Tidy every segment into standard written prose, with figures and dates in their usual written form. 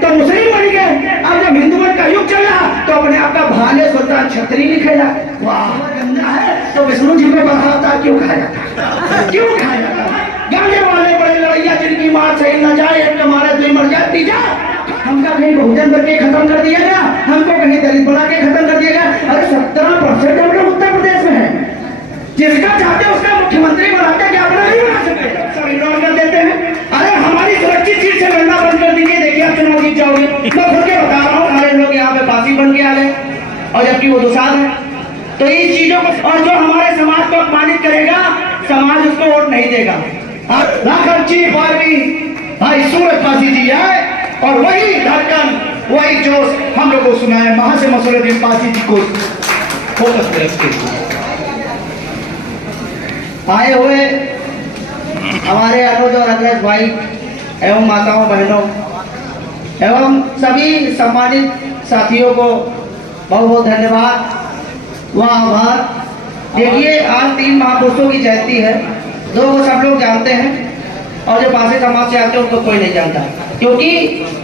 तो मुस्लिम बन गए। अब जब हिंदू मत का युग चल रहा तो अपने आप का भाले सुल्तान छतरी लिखेगा। वाह गंदा है तो विष्णु जी को पता होता क्यों खाया जाता, क्यों खाया जाता। गाने वाले बड़े लड़ैया जिनकी मार सही न जाए, तुम्हारे दुई मर जाए तीजा। हमका कहीं बहुजन करके खत्म कर दिया गया, हमको कहीं दलित बना के खत्म कर दिया गया। अरे 17% हम लोग उत्तर प्रदेश में है, जिसका चाहते उसका मुख्यमंत्री बनाते क्या अपना नहीं बना सकते, सब इग्नोर कर देते हैं। अरे हमारी सुरक्षित सीट से लड़ना बंद कर दीजिए, देखिए आप चुनाव जीत जाओगे। मैं खुद के बता रहा हूँ, सारे लोग यहाँ पे पासी बन के आ गए और जबकि वो दुसाध है। तो इन चीजों को, और जो हमारे समाज को अपमानित करेगा समाज उसको वोट नहीं देगा। लाखन चीफ आर्मी भाई सूरज पासी जी आए और वही धड़कन वही जोश हम लोग को सुनाए महासे मसूरुद्दीन पासी जी को फोकस रखते आए हुए हमारे अनुज और अग्रज भाई एवं माताओं बहनों एवं सभी सम्मानित साथियों को बहुत बहुत धन्यवाद व आभार। देखिए आज 3 महापुरुषों की जयंती है, 2 को सब लोग जानते हैं और जो पासे समाज से आते हैं उनको कोई नहीं जानता, क्योंकि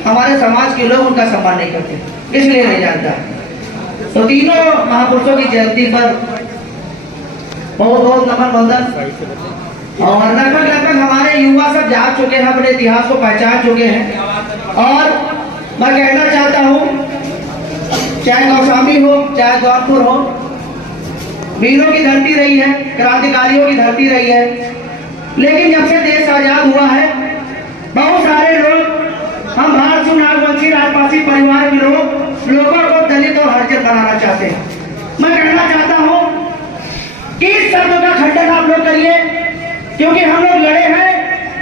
हमारे समाज के लोग उनका सम्मान नहीं करते, इसलिए नहीं जानता। तो तीनों महापुरुषों की जयंती पर बहुत बहुत नमन वंदन। और लगभग हमारे युवा सब जाग चुके हैं, अपने इतिहास को पहचान चुके हैं। और मैं कहना चाहता हूँ, चाहे कौशाम्बी हो चाहे जौनपुर हो, वीरों की धरती रही है, क्रांतिकारियों की धरती रही है। लेकिन जब से देश आजाद हुआ है बहुत सारे लोग, हम भारत नागवंशी राजपासी परिवार के लोगों को दलित और हरिजन बनाना चाहते हैं। मैं कहना चाहता हूँ कि इस शब्द का खंडन आप लोग करिए, क्योंकि हम लोग लड़े हैं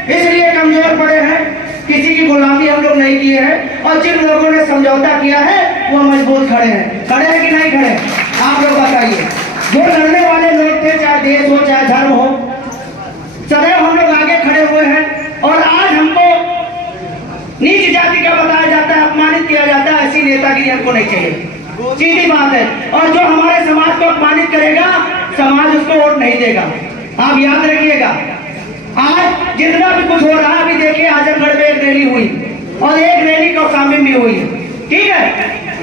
इसलिए कमजोर पड़े हैं, किसी की गुलामी हम लोग नहीं किए हैं। और जिन लोगों ने समझौता किया है वो मजबूत खड़े हैं। खड़े हैं कि नहीं खड़े, आप लोग बताइए। जो लड़ने वाले लोग थे, चाहे देश हो चाहे धर्म हो, सदैव हम लोग आगे खड़े हुए हैं। और आज हमको नीच जाति का बताया जाता है, अपमानित किया जाता है, ऐसी नेतागिरी हमको नहीं चाहिए, सीधी बात है। और जो हमारे समाज को अपमानित करेगा समाज उसको वोट नहीं देगा, आप याद रखिएगा। आज जितना भी कुछ हो रहा है, अभी देखिए आजमगढ़ में एक रैली हुई और एक रैली कौशाम्बी में हुई, ठीक है।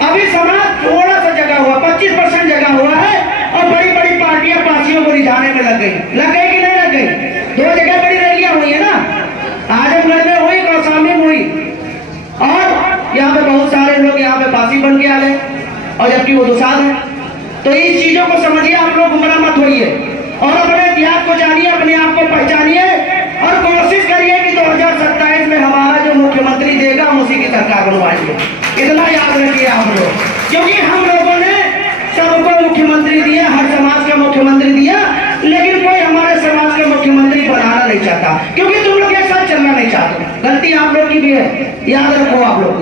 अभी समाज थोड़ा सा जगह हुआ, 25% जगह हुआ है और बड़ी बड़ी पार्टियां पासियों को रिझाने में लग गई कि नहीं लग गई। 2 जगह बड़ी रैलियां हुई है ना, आजमगढ़ में हुई, कौशाम्बी में हुई। और यहाँ पे बहुत सारे लोग यहाँ पे पासी बन के आ गए और जबकि वो दुसाध है। तो इन चीजों को समझिए, आप लोग गुमराह मत होइए और अपने इतिहास को जानिए, अपने आप को पहचानिए और कोशिश करिए कि 2027 में हमारा जो मुख्यमंत्री देगा हम उसी की सरकार बनवाएंगे। इतना याद रखिए आप लोग, क्योंकि हम लोगों ने सबको मुख्यमंत्री दिया, हर समाज का मुख्यमंत्री दिया, लेकिन कोई हमारे समाज का मुख्यमंत्री बनाना नहीं चाहता, क्योंकि तुम लोग एक साथ चलना नहीं चाहते। गलती आप लोग की भी है, याद रखो, आप लोग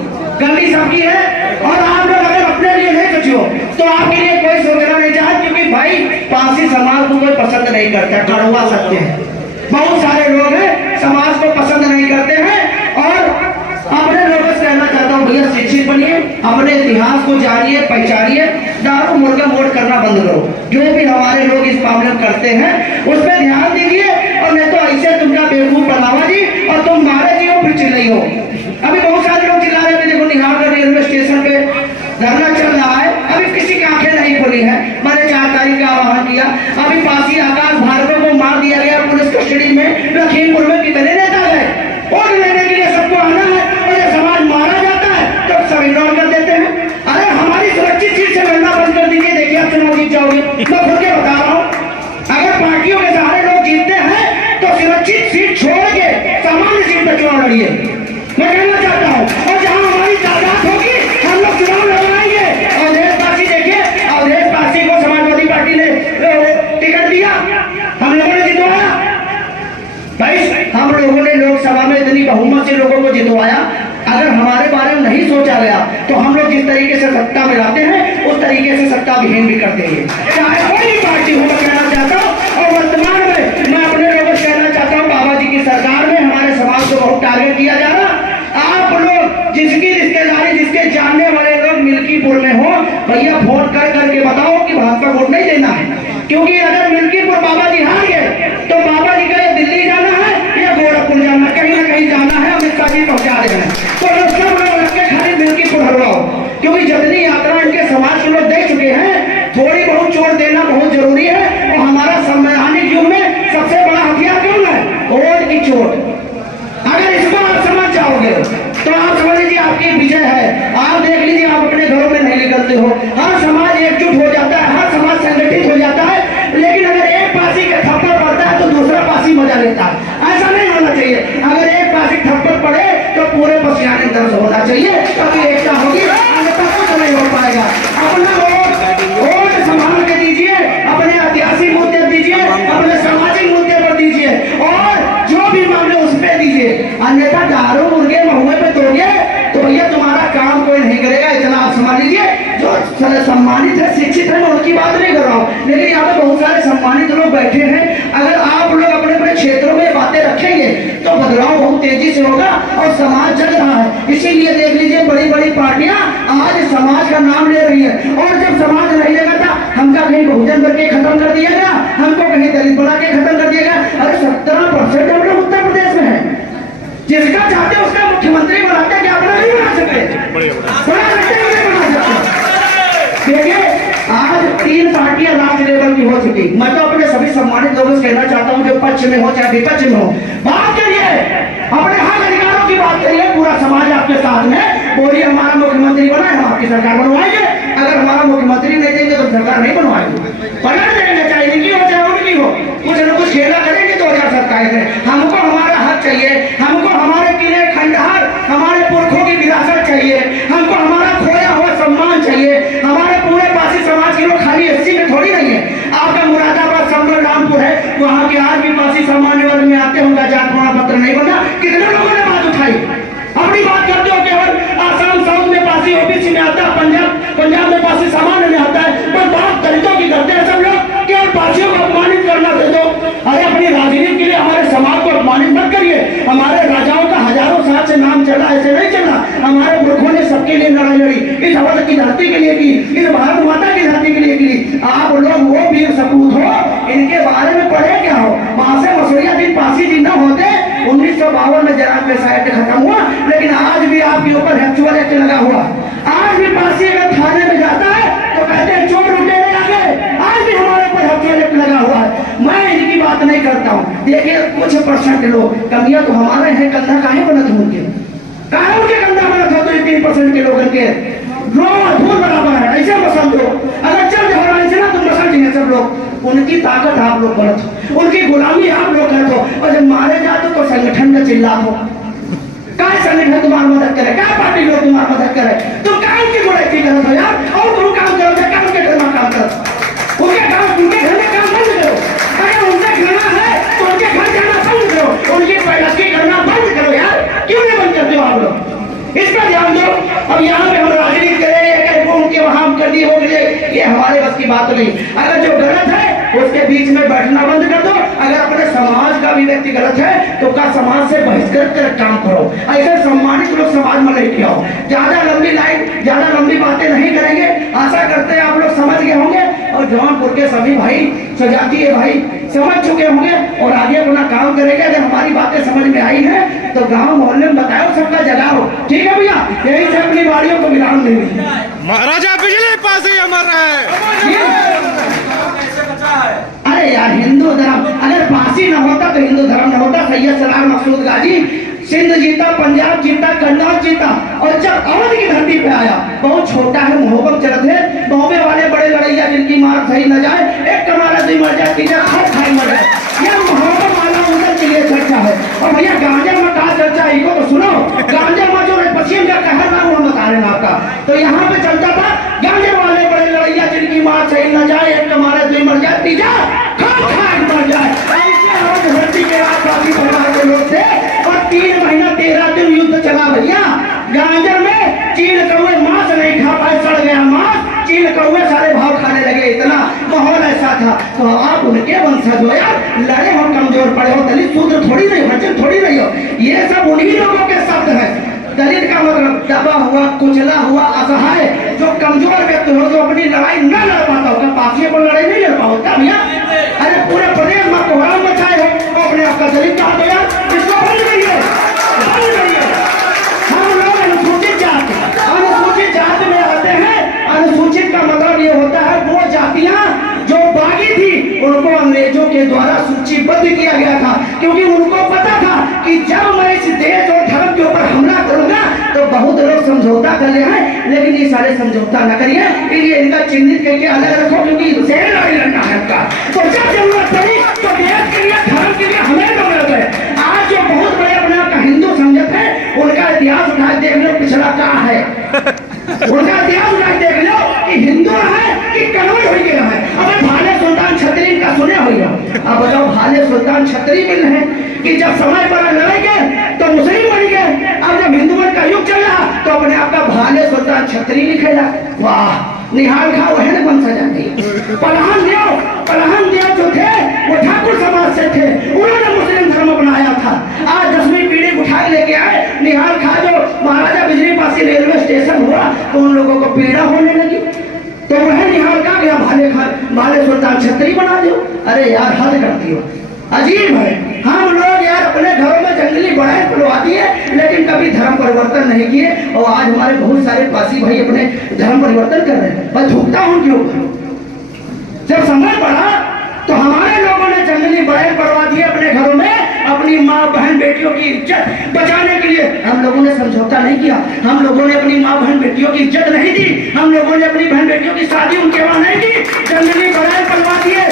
गलती सबकी है। और आप लोग अगर अपने लिए नहीं सोचो तो आपके लिए कोई सोचना नहीं चाहता, क्योंकि भाई पासी समाज को कोई पसंद नहीं करता, कड़वा सकते हैं। बहुत सारे लोग हैं समाज को पसंद नहीं करते हैं। और अपने लोगों से कहना चाहता हूँ, भैया शिक्षित बनिए, अपने इतिहास को जानिए, पहचानिए, दारू मुर्गा वोट करना बंद करो। जो भी हमारे लोग इस मामले में करते हैं उस पर ध्यान दीजिए, और नहीं तो ऐसे तुमका बेवकूफ बनावा जी और तुम मारे जी हो फिर चिल्लाई हो। अभी बहुत सारे लोग चिल्ला रहे थे, देखो निहालगढ़ रेलवे स्टेशन पे धरना चल रहा है, अभी किसी की आंखें नहीं खुली है। मैंने 4 तारीख का आह्वान किया, अभी पासी आकाश भार्गव को मार दिया गया पुलिस कस्टडी में, लखीमपुर में कितने नेता गए वोट लेने के लिए, सबको आना है। और जब समाज मारा जाता है तो सब इग्नोर कर देते हैं। अरे हमारी सुरक्षित सीट से लड़ना बंद कर दीजिए, देखिए आप चुनाव जीत जाओगे। मैं खुद के बता रहा हूँ, अगर पार्टियों के सहारे लोग जीतते हैं तो सुरक्षित सीट छोड़ के सामान्य सीट पर चुनाव लड़िए, मैं कहना चाहता हूँ। और जहाँ हमारी तादाद होगी हम लोग चुनाव लड़वाएंगे। और देशवासी देखिए, और देशवासी को समाजवादी पार्टी ने टिकट दिया, हम लोगों ने जितवाया भाई, हम लोगों ने लोकसभा में इतनी बहुमत से लोगों को जितवाया। अगर हमारे बारे में नहीं सोचा गया तो हम लोग जिस तरीके से सत्ता में लाते हैं उस तरीके से सत्ता विहीन भी कर देंगे, चाहे कोई पार्टी हो। मैं कहना चाहता हूँ, और वर्तमान में मैं अपने लोगों से कहना चाहता हूँ, बाबा जी की सरकार में हमारे समाज को बहुत टारगेट किया जा रहा। आप लोग जिसकी रिश्तेदारी, जिसके जानने वाले लोग मिल्कीपुर में हो, भैया फोन कर करके बताओ कि भाजपा वोट नहीं देना है, क्योंकि अगर मिल्कीपुर बाबा जी हार गए तो बाबा जी का दिल्ली जाना है या गोरखपुर जाना, कहीं ना कहीं जाना है, अमित शाह जी पहुंचा देना है। तो वोट देना बहुत जरूरी है। और हमारा संवैधानिक युग में सबसे बड़ा हथियार कौन है? वोट की चोट। अगर इसको आप समझ जाओगे तो आप समझ लीजिए आपकी विजय है। आप देख लीजिए, आप अपने घरों में नहीं निकलते हो, हर समाज एकजुट हो जाता है, हर समाज संगठित हो जाता है, लेकिन अगर एक पासी का थप्पड़ पड़ता है तो दूसरा पासी मजा लेता है। ऐसा नहीं होना चाहिए। अगर एक पासी थप्पड़ पड़े तो पूरे पसियाने दर्द होना चाहिए, क्योंकि एकता होगी, अन्यथा कुछ नहीं हो पाएगा। अपना वोट संभाल के दीजिए, अपने ऐतिहासिक मुद्दे दीजिए, अपने सामाजिक मुद्दे पर दीजिए, और जो भी मामले उस पर दीजिए। अन्यथा दारू मुर्गे महुए पे दोगे तो ये तुम्हारा काम कोई नहीं करेगा। इतना आप समझ लीजिए। जो सम्मानित है, शिक्षित है, मैं उनकी बात नहीं कर रहा हूँ, लेकिन यहाँ पे बहुत सारे सम्मानित लोग बैठे हैं। अगर आप लोग अपने अपने क्षेत्रों में बातें रखेंगे तो बदलाव बहुत तेजी से होगा और समाज जग रहा है। इसीलिए देख लीजिए, बड़ी बड़ी पार्टियां आज समाज का नाम ले रही है, और जब समाज नहीं लेगा था, हमका कहीं बहुजन वर्ग के खत्म कर दिया गया, हमको कहीं दलित बना के खत्म कर दिया गया। अरे 17% हम लोग उत्तर प्रदेश में है। जिसका चाहते उसका मुख्यमंत्री बनाते, क्या अपना नहीं बना सकते? बना सकते हैं, नहीं बना सकते? देखिए, आज 3 पार्टियां राष्ट्र लेवल की हो चुकी। मैं तो अपने सभी सम्मानित लोगों से कहना चाहता हूं, जो पक्ष में हो चाहे विपक्ष में हो, बात करिए, अपने हक अधिकारों की बात करिए। पूरा समाज आपके साथ में। बोलिए हमारा मुख्यमंत्री बना है, हम आपकी सरकार बनवाएंगे। अगर हमारा मुख्यमंत्री नहीं देंगे तो सरकार नहीं बनवाएंगे, पकड़ देंगे, चाहे इनकी हो चाहे उनकी हो, कुछ न कुछ खेला करेंगे 2027 में। हमको हमारा हक चाहिए, हमको हमारे किले खंडहर, हमारे पुरखों की विरासत चाहिए, हमको हमारा खोया हुआ सम्मान चाहिए। हमारे पूरे पासी समाज के लोग खाली 80 में थोड़ी नहीं है। आपका मुरादाबाद, संबल, रामपुर है, वहां के आज भी पासी सामान्य वर्ग में आते हैं, उनका जात प्रमाण पत्र नहीं बना। कितने लोगों ने बात उठाई? अपनी बात करते हो केवल आसाम साउथ में पासी ओबीसी में आता है, पंजाब में पासी सामान्य में आता है, पर बात दलितों की करते हैं सब लोग। केवल पासियों को अपमानित करना दे दो। अरे अपनी राजनीति के लिए हमारे समाज को अपमानित मत करिए। हमारे राजाओं का हजारों साल से नाम चला, ऐसे नहीं चला। हमारे पुरखों ने सबके लिए लड़ाई लड़ी, इस अवध की धरती के लिए की, इस भारत माता की धरती के लिए की। आप लोग वो वीर सपूत हो, इनके बारे में पढ़े क्या हो? वहां से मसूरिया दिन पासी दिन न होते 1952 में जरा पेशा एक्ट खत्म हुआ, लेकिन आज भी आपके ऊपर एक्चुअल एक्ट लगा हुआ। आज भी पासी अगर थाने में जाता है तो कहते हैं चोर लुटेरे आ गए। आज भी हमारे ऊपर एक्चुअल एक्ट लगा हुआ है। मैं इनकी बात नहीं करता हूँ। देखिए, कुछ % लोग, कमियां तो हमारे हैं, कंधा काहे बनत हो उनके, काहे उनके कंधा बनत हो? तो 3% के लोगों के धूल बराबर है, ऐसे मसल दो। अगर चल जाओ से ना तुम मसल देंगे सब लोग। उनकी ताकत आप लोग गलत हो, उनकी गुलामी आप लोग गलत हो, और जब मारे जाते तो संगठन में चिल्ला हो। काय संगठन तुम्हारी मदद करे, क्या पार्टी लोग तुम्हारी मदद करे? तुम क्या उनकी बुराई गलत हो यार? और तुम काम करो, क्या उनके घर में काम करो, उनके घर में काम बंद करो। अगर उनसे खाना है तो उनके घर जाना बंद करो, उनकी पैदाशी करना बंद करो यार। क्यों नहीं बंद करते हो आप लोग? इस पर ध्यान दो। अब यहाँ पे हम राजनीति करें, उनके वहां हम कर दिए, वो ये हमारे बस की बात नहीं। अगर जो गलत है उसके बीच में बैठना बंद कर दो। अगर अपने समाज का भी व्यक्ति गलत है तो का समाज से बहिष्कृत कर काम करो। ऐसे सम्मानित लोग समाज में नहीं किया हो। ज्यादा लंबी लाइन, ज्यादा लंबी बातें नहीं करेंगे। आशा करते हैं आप लोग समझ गए होंगे, और जौनपुर के सभी भाई, सजातीय भाई समझ चुके होंगे और आगे अपना काम करेंगे। अगर हमारी बातें समझ में आई है तो गांव मोहल्ले में बताओ, सबका जगाओ। ठीक है भैया, यही से अपनी बारियों को विराम देंगे। महाराजा बिजली पास ही अमर है। अरे यार, हिंदू धर्म अगर फांसी न होता तो हिंदू धर्म न होता। सैयद सलाम मकसूद गाजी सिंध जीता, पंजाब जीता, कन्नौज जीता, और जब अवध की धरती पे आया, बहुत छोटा है, मोहब्बत चलत है, बॉम्बे वाले बड़े लड़ैया जिनकी मार सही न जाए, एक कमारा दी मर जाए, तीसरा खट खाई मर जाए। यह मोहब्बत वाला उधर के लिए चर्चा है। और भैया गांजा में कहा चर्चा है, इनको तो सुनो। गांजा में जो पश्चिम का कहर ना, वो हम बता रहे हैं आपका। तो यहाँ पे चलता था, गांजे वाले बड़े लड़ैया जिनकी मार सही न जाए, एक कमारा दी मर जाए, तीसरा खट खाई मर जाए। ऐसे धरती के आसपासी परिवार के लोग थे, और 3 महीना 13 दिन युद्ध चला भैया। गांजर में चील कौए मांस नहीं खा पाए, सड़ गया मांस, चील कौए सारे भाव खाने लगे। इतना माहौल ऐसा था। तो आप उनके वंशज हो यार, लड़े हो, कमजोर पड़े हो, दलित शूद्र थोड़ी नहीं, वंचित थोड़ी नहीं हो। ये सब उन्हीं लोगों के शब्द है। दलित का मतलब दबा हुआ, कुचला हुआ, असहाय, जो कमजोर व्यक्ति हो, जो अपनी लड़ाई न लड़ पाता होगा। पासियों को लड़ाई नहीं लड़ पाता भैया। अरे पूरे प्रदेश में कोहराम मचाए हो, अपने आपका दलित कहा तो यार, इसको बंद करिए, बंद करिए। हम लोग अनुसूचित जात में आते हैं। अनुसूचित का मतलब ये होता है वो जातियां के द्वारा सूचीबद्ध किया गया था, क्योंकि उनको पता था कि जब मैं इस देश और धर्म के ऊपर हमला करूंगा तो बहुत लोग समझौता कर ले हैं, लेकिन ये सारे समझौता न करिए, इसलिए इनका चिन्हित करके अलग रखो, क्योंकि इनसे लड़ाई लड़ना है इनका। तो जब जरूरत पड़ी तो देश के लिए, धर्म के लिए हमें जरूरत है। आज जो बहुत बड़े अपने आप का हिंदू समझते हैं, उनका इतिहास उठा देख लो पिछला क्या है, उनका इतिहास उठा देख लो कि हिंदू है कि कन्वर्ट हो गया है। अब भाले सुल्तान छतरी का सुने हो, अब बताओ भाले सुल्तान छतरी मिल है कि जब समय पर लड़ेंगे तो मुस्लिम बन गए, अब जब हिंदुओं का युग चल रहा तो अपने आप का भाले सुल्तान छतरी लिखेगा। वाह, निहाल खा वह न बन सजा गई। पलहन देव जो थे वो ठाकुर समाज से थे, उन्होंने मुस्लिम धर्म अपनाया था। आज 10वीं पीढ़ी उठा के लेके आए। निहाल खा जो महाराजा बिजली पासी रेलवे स्टेशन हुआ तो उन लोगों को पीड़ा होने लगी, तो वह निहाल का गया भाले सुल्तान छतरी बना दो। अरे यार हद करती हो, अजीब है। हम लोग यार अपने घरों में जंगली बढ़ाई खुलवा दिए, लेकिन कभी धर्म परिवर्तन नहीं किए, और आज हमारे बहुत सारे पासी भाई अपने धर्म परिवर्तन कर रहे हैं। मैं झुकता हूं उनके ऊपर। जब समय बढ़ा तो हमारे लोगों ने जंगली बढ़ाई बढ़वा दिए अपने घरों में, अपनी माँ बहन बेटियों की इज्जत बचाने के लिए। हम लोगों ने समझौता नहीं किया, हम लोगों ने अपनी माँ बहन बेटियों की इज्जत नहीं दी, हम लोगों ने अपनी बहन बेटियों की शादी उनके वहां नहीं की, जंगली बढ़ाई बनवा दिए।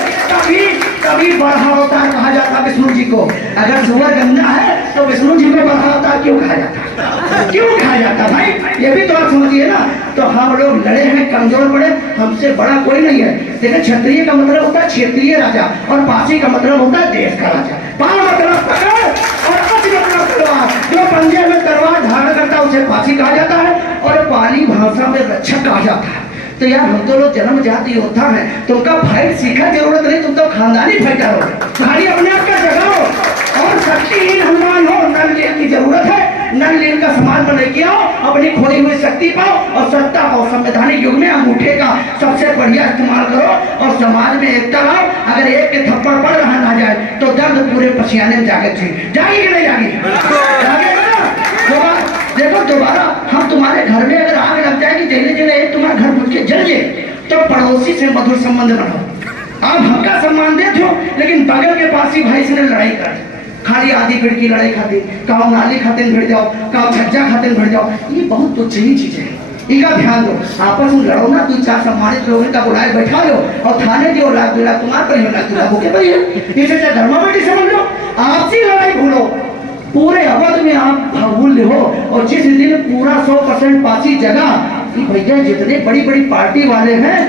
कभी बढ़ा अवतार कहा जाता विष्णु जी को। अगर सुअर गंदा है तो विष्णु जी को बढ़ा अवतार क्यों कहा जाता, क्यों कहा जाता भाई, ये भी तो आप समझिए ना। तो हम लोग लड़े हैं, कमजोर पड़े, हमसे बड़ा कोई नहीं है। देखिए क्षत्रिय का मतलब होता है क्षेत्रीय राजा, और पासी का मतलब होता है देश का राजा। पाल मतलब पकड़ और अच मतलब तलवार। जो पंजे में तलवार धारण करता है उसे पासी कहा जाता है, और पाली भाषा में रक्षक कहा जाता है। तो यार हम तो लोग जन्म जाति योद्धा हैं, तुमका फाइट सीखा जरूरत नहीं, तुम तो खानदानी फाइटर हो। खाली अपने आप का जगाओ, और शक्तिहीन हनुमान हो, नल लील की जरूरत है। नल लील का समाज में लेके आओ, अपनी खोई हुई शक्ति पाओ और सत्ता पाओ। संवैधानिक युग में अंगूठे का सबसे बढ़िया इस्तेमाल करो और समाज में एकता लाओ। अगर एक के थप्पड़ पड़ रहा ना जाए तो दर्द पूरे पसियाने में जागे थे, जाएगी कि नहीं जाएगी? देखो दोबारा हम तुम्हारे घर में अगर आग लग जाएगी, जले जले तुम्हारा घर घुस के जल जाए, तो पड़ोसी से मधुर संबंध बनाओ। आप हमका सम्मान देते हो, लेकिन बगल के पासी भाई से लड़ाई कर, खाली आधी भीड़ की लड़ाई खाती, कहो नाली खाते भिड़ जाओ, कहो छज्जा खाते भिड़ जाओ। ये बहुत तुच्छ ही चीजें हैं, इनका ध्यान दो। आपस में लड़ो ना, 2-4 सम्मानित लोगों का बुलाए बैठा लो और थाने दियो, लाख 2 लाख तुम्हारे पर ही लाख 2 लाख होके भाई है। इसे धर्मा बेटी समझ लो, आपसी लड़ाई भूलो। पूरे अवध में आप भावुल्य हो, और जिस दिन पूरा 100% पासी जगह कि भैया जितने बड़ी बड़ी पार्टी वाले हैं,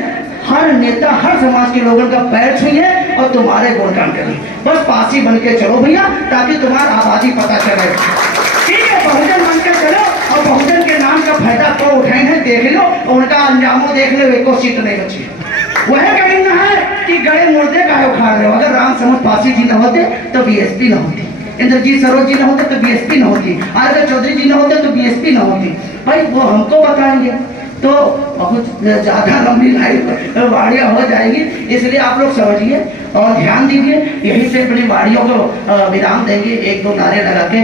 हर नेता हर समाज के लोगों का पैर छुइए और तुम्हारे गुणगान करें। बस पासी बन के चलो भैया, ताकि तुम्हारा आबादी पता चले। ठीक है, बहुजन बन के चलो, और बहुजन के नाम का फायदा तो उठाए हैं, देख लो उनका अंजामों देख लो, एको सीट नहीं बची। वह कहना है कि गड़े मुर्दे का उखाड़ रहे हो। अगर राम समझ पासी जी न होते तो बीएसपी न होती, इंद्रजीत सरोज जी न होते तो बीएसपी न होती, आदित्य चौधरी जी न होते तो बीएसपी न होती। भाई वो हमको बताएंगे तो बहुत ज्यादा लंबी लाइन वाड़ियाँ हो जाएगी। इसलिए आप लोग समझिए और ध्यान दीजिए। यही से अपनी वाड़ियों को विराम देंगे 1-2 नारे लगा के।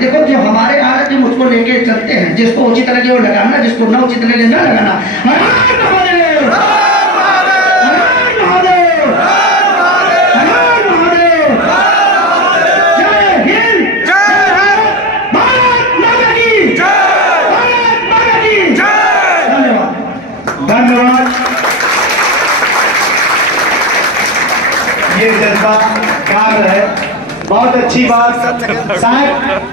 देखो जो हमारे आराध्य मुझको लेके चलते हैं, जिसको उचित लगे वो लगाना, जिसको न उचित लगे न लगाना। हर हर महादेव, हर हर महादेव, हर हर महादेव। जय हिंद, जय भारत माता की जय, भारत माता की जय। धन्यवाद, धन्यवाद। ये जज्बा कार है, बहुत अच्छी बात साहब।